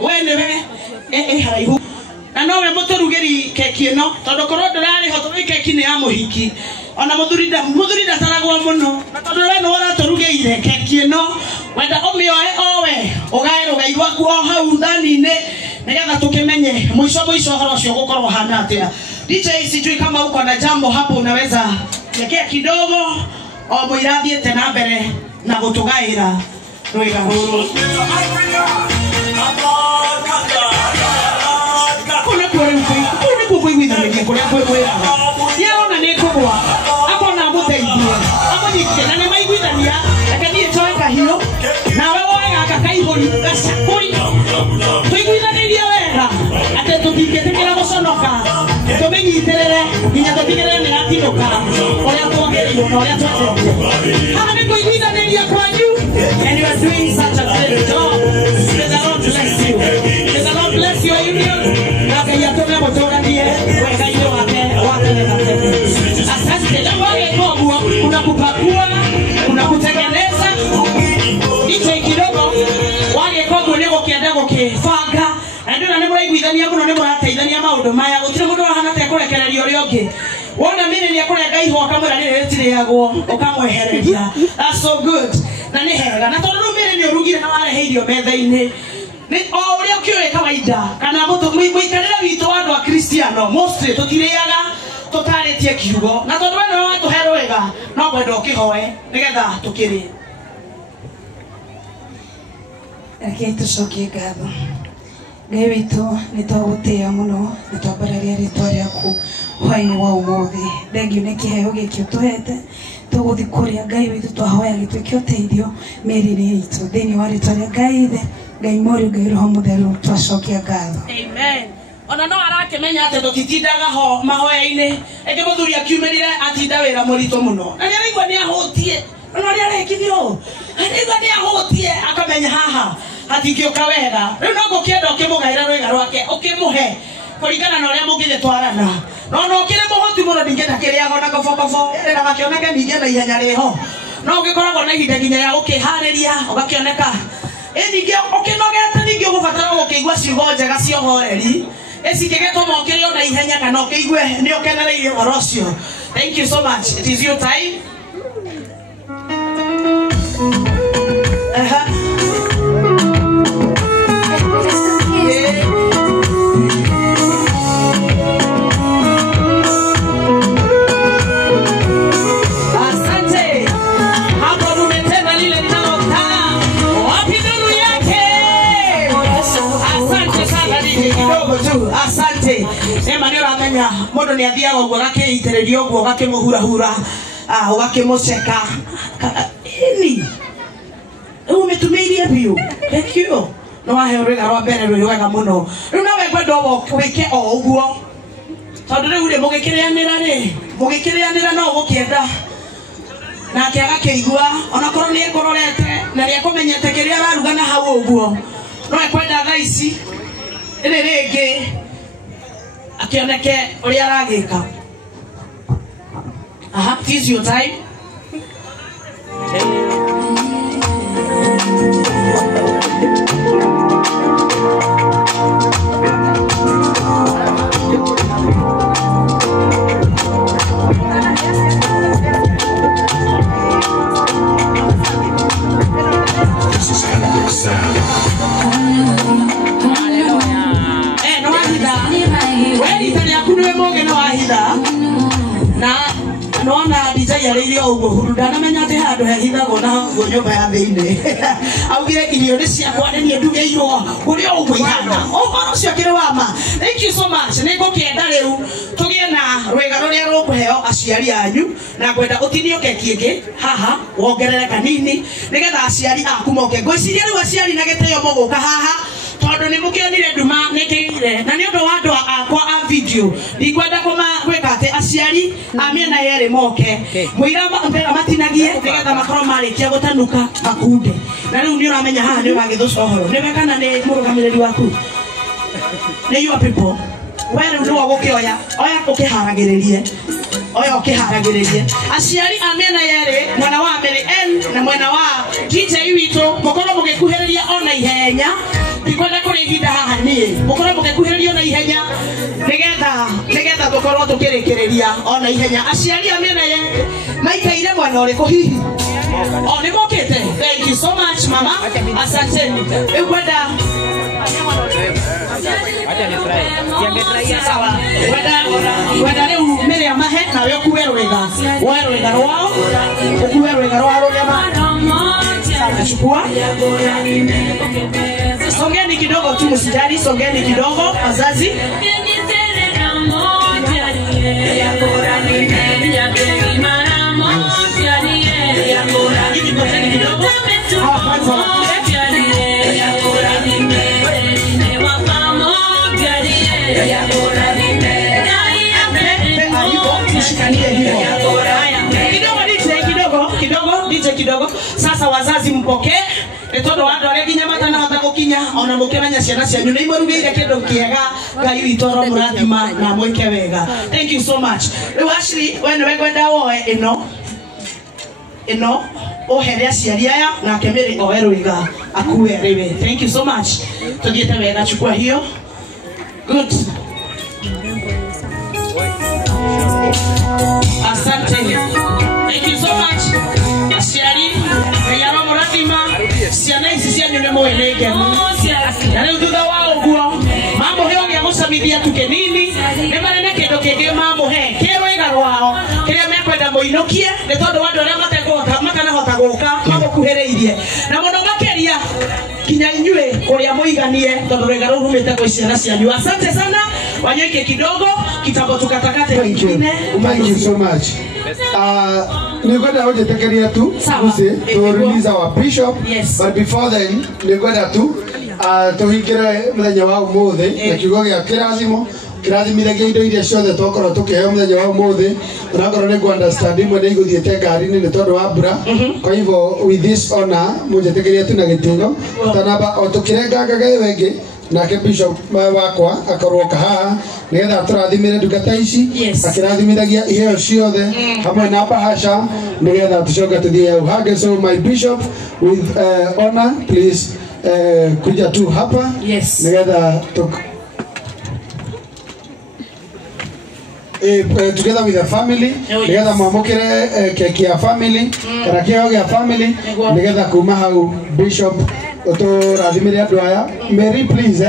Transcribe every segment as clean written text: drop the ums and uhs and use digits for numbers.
we haraihu na nowe muturugiri keki ino tondu korwo ndurari ho turi keki ni ya muhiki ona muthurida taragwa muno na tondu we no uraturugeire keki ino wenda umioe owe ugae rugairwa ku o hau ndani-ini nigetha tukimenye mwisho horo cio gukorwo hana atia. DJ, sijui kama uko na jambo hapo unaweza lekea kidogo o muirathie tena mbere na gutugaira rwiga ruru kuna kuiguithania kuria kwimwiraga niarona ni kubwa akona muteithie amonyitana ni maiguithania reke niĩ njoe kahiũ nawe woe gaka kaihũri gacakũri tuiguithanirie wega atĩ tũtingĩtĩkĩra gũconoka tũmĩnyitĩrĩre nginya tũtigĩrĩre nĩ yatinũka ũrĩa twagĩrĩirwo na ũrĩa twendete. Haha nĩ kũiguithaniria kwanyu and you are doing such a great job. May the Lord bless you. May the Lord bless your union. Ngai atume mũtũranie wega-inĩ wake wega. Asante. Jambo gĩkoguo kuna kupakua kuna kutengeneza icho kidogo wagĩkoguo nĩ gũkĩenda gũkĩbanga na ndio nĩ mũraiguithania mũno nĩ mũrateithania maũndũ maya gũtirĩ mũndũ wahana ta kũrekereria ũrĩa ũngĩ wona mimi nĩ kũrenga ihwa kamũra nĩ rĩtirĩagwo ũkamwehereria. That's so good na nĩ hega na tondũ mimi nĩ ũrugire na wareheirio metha-inĩ ni o ũrĩa ũkĩũĩ kawaida kana mũikarĩre witũ wa andũ a Kristiano mostly tũtirĩaga tũtarĩtie kiugo na tondũ we nĩ watũhe rwĩga no kwenda ũkĩhoe nĩgetha tũkĩrĩ. Reke tucokie ngatho. Ngai witũ nĩ twagũtĩĩa mũno na twambararia rĩtwa rĩaku hwaĩ-inĩ wa ũmũthĩ. Thengiũ nĩ kĩheo gĩkĩ ũtũhete tũgũthiĩ kũrĩa Ngai witũ twahoya gĩtuĩke ũteithio mĩĩrĩ-inĩ itũ thĩinĩ wa rĩtwa rĩa Ngai Ithe Ngai Mũriũ Ngai Roho Mũtheru twacokia ngatho. Amen. Ona no arakĩmenya atĩ tũtitindaga ho mahoya-inĩ ĩngĩ mũthuri akiumĩrire atinda wĩra mũritũ mũno na nĩaraigua nĩ ahũtie no rĩa rekithio araigua nĩ ahũtie akamenya haha hatingĩũka wega rĩu no ngũkĩenda ũkĩmũgaĩra rwĩga rwake ũkĩmũhe kũringana na ũrĩa mũngĩgĩtwarana no ũkĩrĩ mũhoti mũno ndingĩenda kĩrĩaga na kobokobo na gakĩoneke ningĩ na ihenya rĩho no ũgĩkoragwo na ihinda nginya ya gũkĩharĩria ũgakĩoneka ningĩ ũkĩnogete ningĩ ũgũbatara gũkĩigua ciugo njega cia ũhoreri ĩcingĩgĩtũma ũkĩrĩ ona ihenya kana ũkĩigue nĩ ũkenereirie ũhoro ũcio. Thank you so much. It is your time. Asante. Hapo mumetenda lile linalotaka. Wapi nuru yake? Asante sana nini kidogo tu. Asante. Ema nĩ ũramenya mũndũ nĩ athiaga ũguo gakĩitĩrĩrio ũguo gakĩmũhurahura ũgakĩmũceka ini umetumĩirie biũ hekio no wahe rwĩga rwa mbere rwĩ rwega mũno rĩu nawe ngwenda wĩke o ũguo tondũ rĩu rĩ mũgĩkĩrĩanĩra no ũgũkĩenda nake agakĩigua onakorwo nĩ ngororete na nĩekũmenyete kĩrĩa araruga na hau ũguo no ekwenda thaa ici ĩrĩ rĩngĩ akĩoneke ũrĩa aragĩka. It is your time. This is Epic Sound. No ahitha. Wewe itania kunwe moge no ahitha. Na nona DJ arĩire ũguo huru ndanamenya atĩ handũ hehithagwo na nguo nyũmba ya thĩinĩ augire irio nĩ ciakwa nĩ niĩ ndugĩirwo ũrĩa ũguo ihana ũhoro ũcio kĩrĩ wama. Thank you so much. Nĩ ngũkĩenda rĩu tũgĩe na rwĩga rũrĩa rũkũheo aciari anyu na ngwenda ũtinio keki ĩngĩ haha wongerere kanini nĩgetha aciari aku moke. Ngwĩciria rĩu aciari na gĩtĩo mũgũka haha tondũ nĩ mũkĩonire nduma nĩkĩire na nĩ ũndũ wa andũ akwa a video ndikwenda gwĩka atĩ aciari a mĩena yerĩ moke mũira matinagie nĩgetha makorwo marĩkia gũtanuka makunde na rĩu nĩ ũramenya haha nĩ ũgagĩthũca ũhoro nĩwe kana nĩ mũrũgamĩrĩri waku nĩ your people we rĩu nĩwe gũkĩoya oya ũkĩharagĩrĩrie oya ũkĩharagĩrĩrie aciari a mĩena yerĩ mwena wa Mary N na mwena wa DJ witũ mũkorwo mũgĩkuhĩrĩria ona ihenya ndikwenda kurigida haha nie mukora mugekuhirio na ihenya nigetha tukorwo tukirikireria ona ihenya aciari amena ye maikaire mwana uriku hihi o ni mokete. Thank you so much mama, asante. Ekwenda wenda leo Miriam mahe na wewe kuwerwega rwao ukuwerwega rwao jamaa chukua. Songeni kidogo tu msijali, songeni kidogo wazazi. Kidogo sasa wazazi mpokee etodo watu wale kinyamata na watakokinya ona mukemanya ciana cianyu ni imurugeire kindu kiega Ngai itoro murathima na mweke wega. Thank you so much. Actually when we kwenda woe ino ohere aciari aya na kemere oeruiga akuwe rewe. Thank you so much. Tugiete wega, chukua hiyo. Good. Asante. Thank you so much. Aciari yaro murathima ciana ici cianyu ni mwenege na riu thutha wa uguo mamuhe ogia gucamithia tukenini ni marene kindu kingi mamuhe kirwega rwao kiria mekwenda muinukie ni tondu andu aria matanahota guka mamukuhiriirie na muno makeria kinya inyue kuria muiganie tondu rwega ruu rumite kwa ciana cianyu. Asante sana, wanyeke kidogo kitambo tukatakate wengine. Thank you so much. Nikwenda hojetekeria tu to release our bishop. Yes. But before then nikwenda tu tuhingire muthenya wa umuthi na kiugo gia kirathimire indo iria ciothe twakorwo tukiheo muthenya wa umuthi onakorwo ni understand imwe ni iguthiete ngari-ini ni tondu wa mbura. Kwa hivyo with this honor mujetekeria tu na gitigo tanamba o tukirengangaga wengi nake bishop wakwa akorwo kahaha nigetha turathimire ndungata ici akirathimithagia iheo ciothe hamwe na bahasha nigetha tucoke tuthie hau hange. So my bishop with honor please kuja tu hapa nigetha together with the family nigetha mwamukire keki ya family kana kiheo gia family nigetha kuma hau bishop turathimire andu aya. Mary please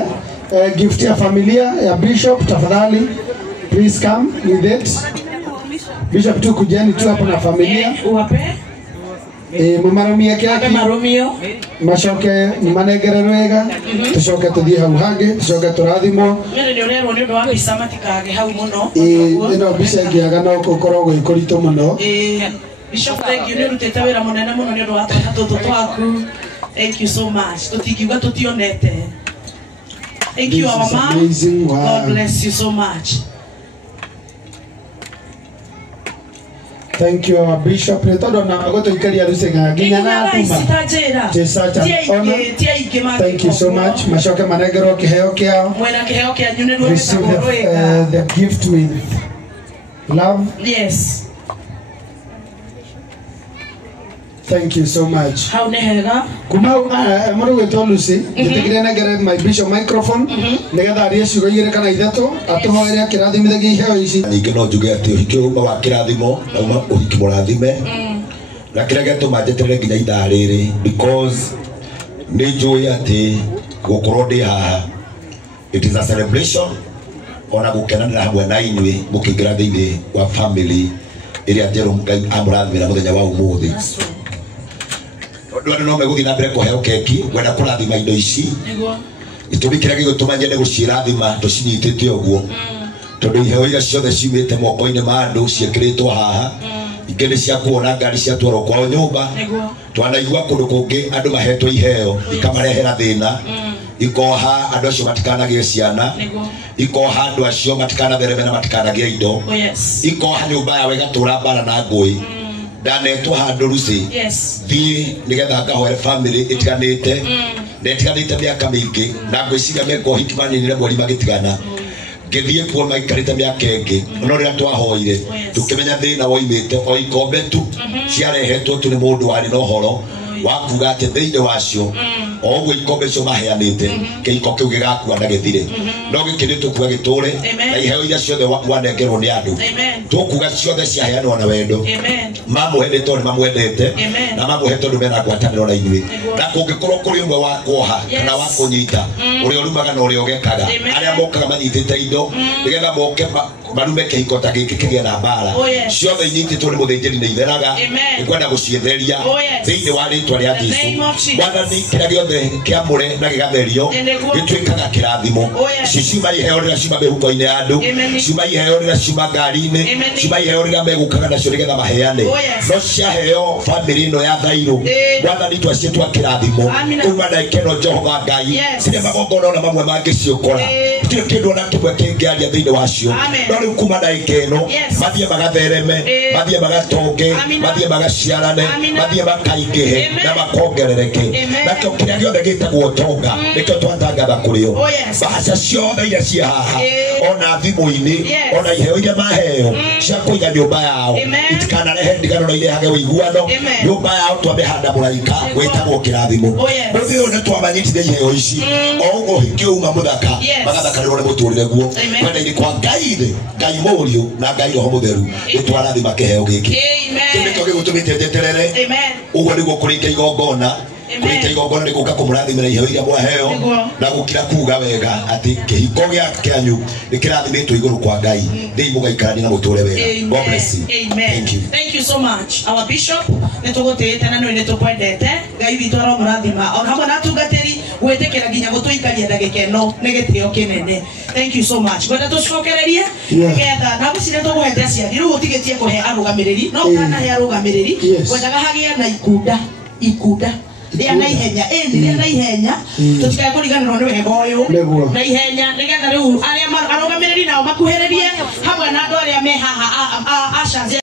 gift ya familia ya bishop tafadhali please come with it. Bishop tu kujeni tu hapo na familia uwape mumarumia keki marumio macoke manengere wega tucoke tuthie hau hangi tucoke turathimwo. Mimi ndio rero ni ndo wapi samatikage hau muno ino bica ngiaga no gukorwo gwi kuritu muno. Bishop thank you, ni rutete wira munene muno ni ndo watwana tutu twaku. Thank you so much. Tutingiuga tutionete. Thank you our mom. God bless you so much. Thank you our bishop. Netodo na goto ikaria rusenga ginya na tuma. Thank you so much. Mashoke manegero kiheo kiao. Mwena kiheo kia nyune ruwe the gift with love. Yes. Thank you so much. How nehega? Kuma muru wetu Lucy, jitikire na gere my bishop microphone. Nigetha arie ciugo igire kana ithatu atuhoere kirathimithagia iheo ici. Ninge no njuge ati uhiki uma wa kirathimo na uma uhiki murathime. Na kira gituma njeterere nginya ithaa riri because ni njui ati gukorwo ndi haha it is a celebration ona gukenanira hamwe na inyui mukingira thiini wa family iria njeru Ngai amurathimira muthenya wa umuthi. Ndio no meguthi na mbere kuheo keki wenda kurathima indo ici itumi kira gigutuma nyende gucirathima tucinyitite uguo tondu iheo iria ciothe ciumite moko-ini ma andu ciekiritwo haha ingene cia kuona ngari cia twaro kwao nyumba twanaigua kundu kungi andu mahetwo iheo ikamarehera thina ikoha andu acio matikanagie ciana ikoha andu acio matikanathereme na matikanagie indo ikoha nyumba yawe igatura mbara na ngui ndanetwo handu Lucy thie nigetha ngahoere family itiganite na itiganite miaka mingi na ngwiciria meko hikimaninire mweri magitigana ngithie kuo maikarite miaka ingi no rira twahoire tukimenya thina woimite o ikombe tu ciarehetwo tu ni mundu wari no horo wa kuga ati thiini wacio o gwe ikombe cio maheanite kihiko kiu gigakua na githire no gikiri tukuga giture na iheo iria ciothe wanengerwo ni andu tukuga ciothe ciaheanwo na wendo mamuhende tondu mamwendete na mamuhe tondu mena ngwataniro na inyuĩ na kungikorwo kuri umwe wa kuoha kana wa kunyita uria urumaga na uria ugekaga aria mokaga manyitite indo nigetha moke marume kihiko ta giki kigie na mbara ciothe inyititwo ni muthinjiri ni itheraga nikwenda gucietheria thiini wa ritwa ria Jesu Bwana ni kira giothe kiamure na gigatherio gituikaga kirathimo cicima iheo rira cima mihuko-ini ya andu cima iheo rira cima ngari-ini cima iheo rira megukaga nacio nigetha maheane no ciaheo family ino ya Thairu Bwana ni twacietwa kirathimo uma na ikeno Jehova Ngai cire magongona ona mamwe mangiciukora gutire kindu ona kimwe kingiaria thiini wacio no riu kuma na ikeno mathie magathereme mathie magatonge mathie magaciarane mathie makaingihe na makongerereke nakio kiria giothe gitagwo tonga nikio twatangatha kurio baca ciothe iria cia haha ona thimu-ini ona iheo iria maheo cia kuiga nyumba yao itikanarehe ndigano na irehage uiguano nyumba yao twamihanda muraika gwitagwo kirathimo muthi uyu nitwamanyitire iheo ici o uguo hikiuma muthaka magathakanirwo ni muturire guo kwenda-ini kwa Ngai Mũriũ na Ngai Roho Mũtheru nitwarathima kiheo giki nikio gigutumite njeterere uguo niguo kuringa igongona kuringa igongona ni guka kumurathimira iheo iria mwaheo na gukira kuga wega ati kihiko gianyu ni kirathimitwo iguru kwa Ngai thii mugaikarania na muture wega. God bless you. Amen. Thank you so much our bishop nitugutite na ni tukwendete Ngai witu aromurathima ona hamwe na tungatiri gwetekera nginya gutuikaria ndagika ino ni gitio kinene. Thank you so much. Gwenda tucokererie nigetha na gucire tuguhete aciari riu utigitie kuhe arugamiriri no kana he arugamiriri gwendaga hagie na ikunda ria na ihenya ria na ihenya tutikae kuriganirwo ni wega uyu na ihenya nigetha riu aria arugamiriri nao makuhererie hamwe na andu aria me haha asha